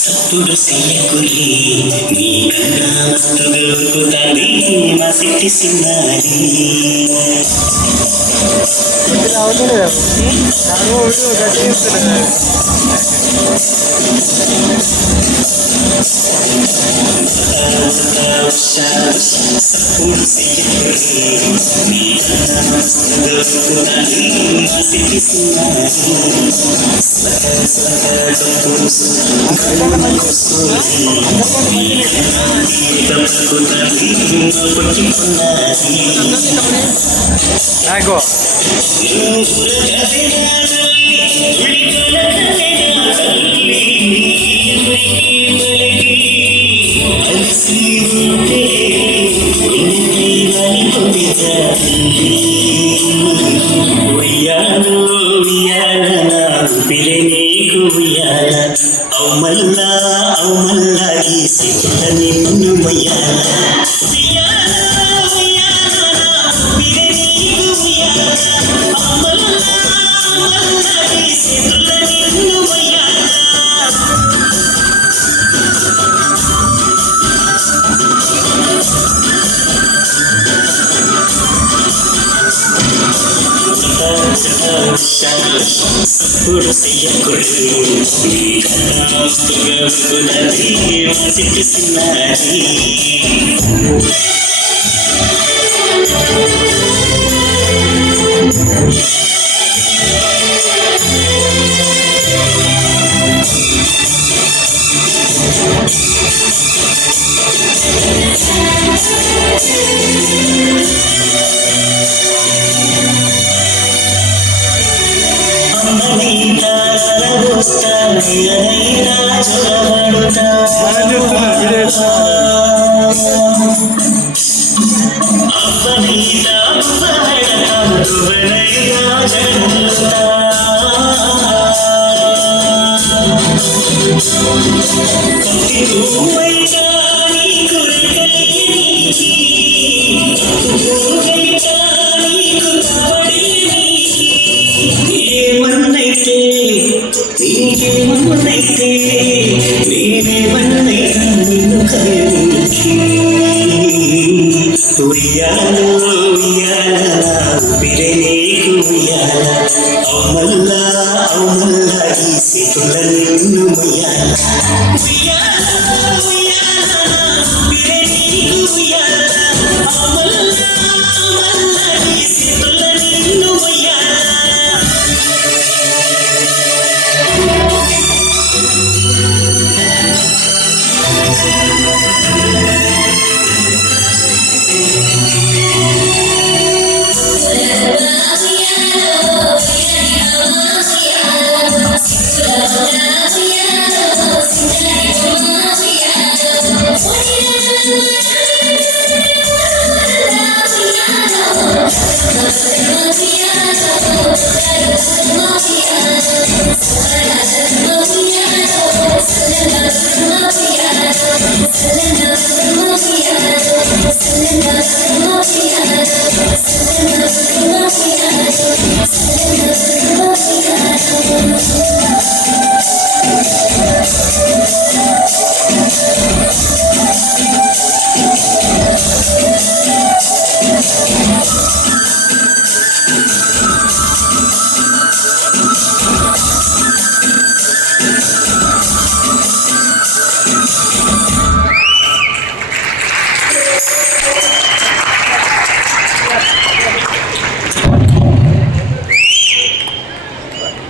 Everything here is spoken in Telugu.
సప్పుడు చెయ్యకురి నీకన్నా మస్తుగా ఉరుకుతాది మా సిట్టి సిన్నారి సప్పుడు చెయ్యకురి నీకన్నా మస్తుగా ఉరుకుతాది మా సిట్టి సిన్నారి Ecco. అవమల్లా ఈ సిద్ధని మన్ను మొయ్యాల సప్పుడు చెయ్యకురి నీకన్నా మస్తుగా ఉరుకుతాది మా సిట్టి సిన్నారి ఏమన్నైతే నీకేమన్నైతే నేనేమన్నైనా నిన్ను కయనికి ఉయ్యాలో ఉయ్యాల ఊపిరే నీకు ఉయ్యాల అవమల్లా ఈ సితులని